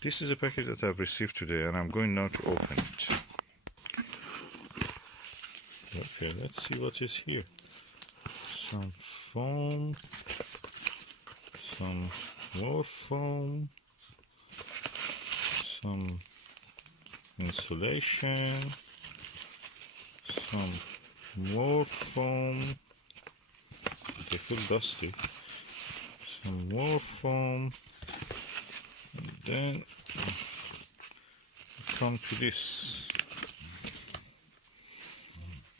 This is a package that I've received today, and I'm going now to open it. Okay, let's see what is here. Some foam, some more foam, some insulation, some more foam. They feel dusty. Some more foam, and then come to this.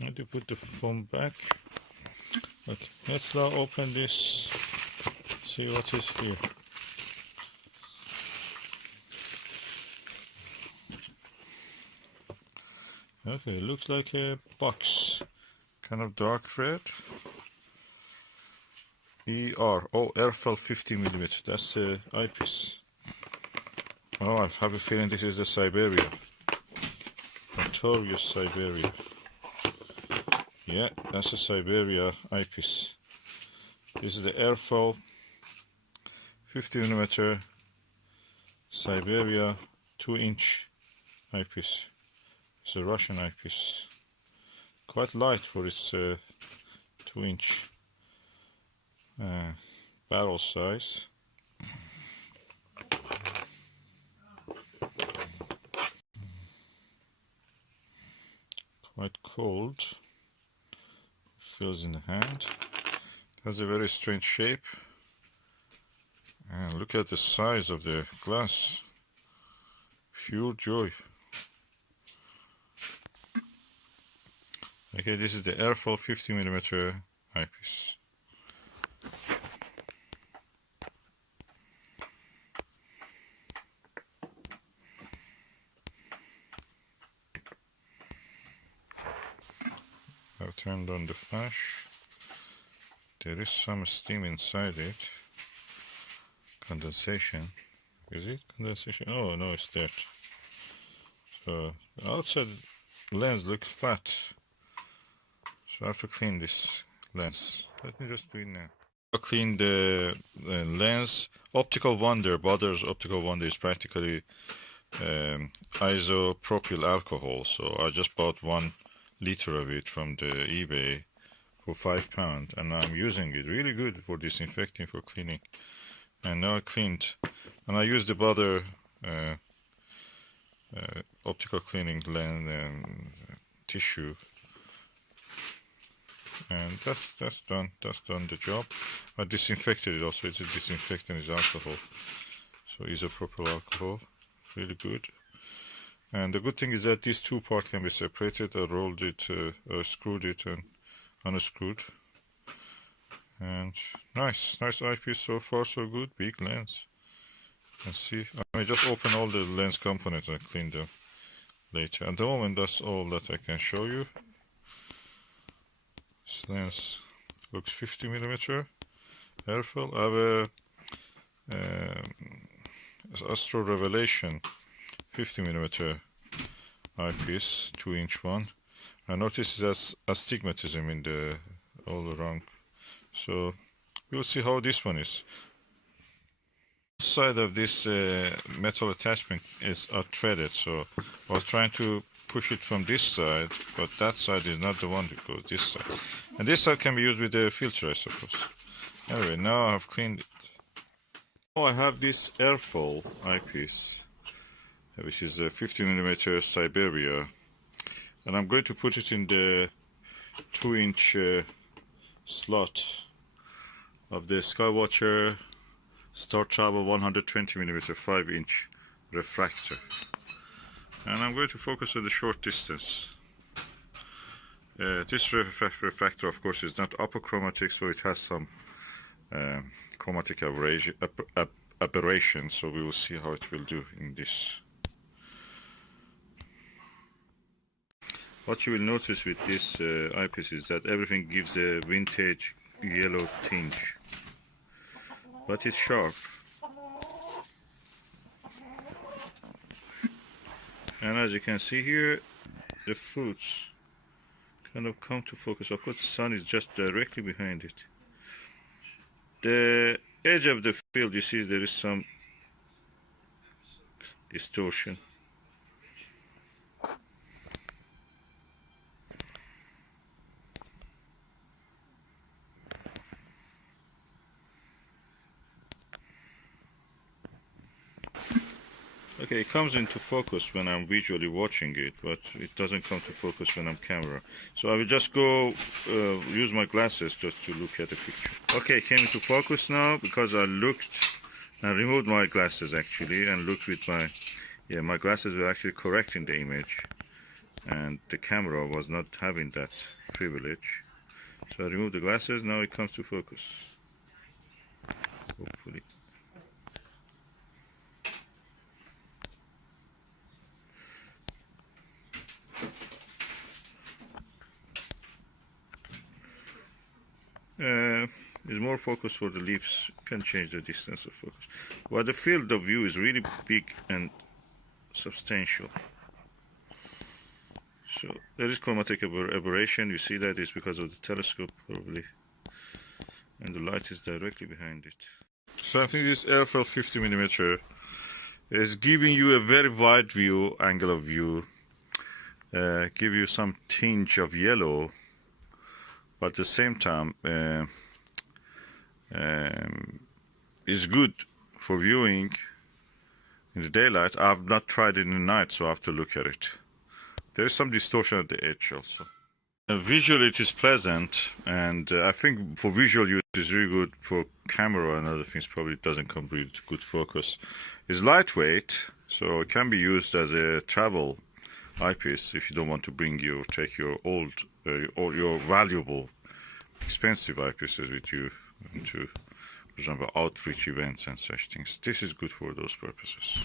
How do you put the foam back? Okay, let's now open this, see what is here. Okay, looks like a box, kind of dark red. Erfle 50mm, that's the eyepiece. Oh, I have a feeling this is the Siberia. Notorious Siberia. Yeah, that's a Siberia eyepiece. This is the Erfle 50mm Siberia 2-inch eyepiece. It's a Russian eyepiece. Quite light for its 2-inch barrel size. Quite cold. Feels in the hand. Has a very strange shape. And look at the size of the glass. Pure joy. Okay, this is the Erfle 50mm eyepiece. I've turned on the flash. There is some steam inside it. Condensation. Is it condensation? Oh no, it's dirt. So the outside lens looks flat. So I have to clean this lens. Let me just do it now. I'll clean the lens. Optical Wonder, Butter's Optical Wonder is practically isopropyl alcohol. So I just bought 1 liter of it from the eBay for £5, and I'm using it. Really good for disinfecting, for cleaning. And now I cleaned, and I used the Butter optical cleaning lens and tissue, and that's done the job. I disinfected it also. It's a disinfectant, is alcohol, so isopropyl alcohol, really good. And the good thing is that these two parts can be separated. I rolled it, screwed it and unscrewed, and nice eyepiece. So far so good. Big lens. Let's see, I may just open all the lens components and clean them later. At the moment, that's all that I can show you. This lens looks 50mm Erfle. I have a Astro Revelation 50mm eyepiece, 2-inch one. I noticed there's astigmatism in the all around, so we'll see how this one is. Side of this metal attachment is threaded, so I was trying to push it from this side, but that side is not the one that goes this side, and this side can be used with the filter, I suppose. Anyway, now I've cleaned it. Oh, I have this Erfle eyepiece, which is a 50mm Siberia, and I'm going to put it in the 2-inch slot of the Skywatcher Star Travel 120mm 5-inch refractor, and I'm going to focus on the short distance. This refractor, of course, is not apochromatic, so it has some chromatic aberration, so we will see how it will do in this. What you will notice with this eyepiece is that everything gives a vintage yellow tinge, but it's sharp. And as you can see here, the fruits kind of come to focus. Of course, the sun is just directly behind it. The edge of the field, you see there is some distortion. Okay, it comes into focus when I'm visually watching it, but it doesn't come to focus when I'm camera. So I will just go use my glasses just to look at the picture. Okay, it came into focus now because I looked and removed my glasses actually and looked with my, yeah, my glasses were actually correcting the image and the camera was not having that privilege. So I removed the glasses, now it comes to focus. Hopefully. Is more focus for the leaves, can change the distance of focus. But the field of view is really big and substantial. So there is chromatic aberration, you see that is because of the telescope probably. And the light is directly behind it. So I think this Erfle 50mm is giving you a very wide view, angle of view. Give you some tinge of yellow, but at the same time is good for viewing in the daylight. I've not tried it in the night, so I have to look at it. There is some distortion at the edge also. Visually it is pleasant, and I think for visual use it is really good. For camera and other things probably it doesn't come really to good focus. It's lightweight, so it can be used as a travel eyepiece if you don't want to bring your, take your old or your valuable expensive eyepieces with you into, for example, outreach events and such things. This is good for those purposes.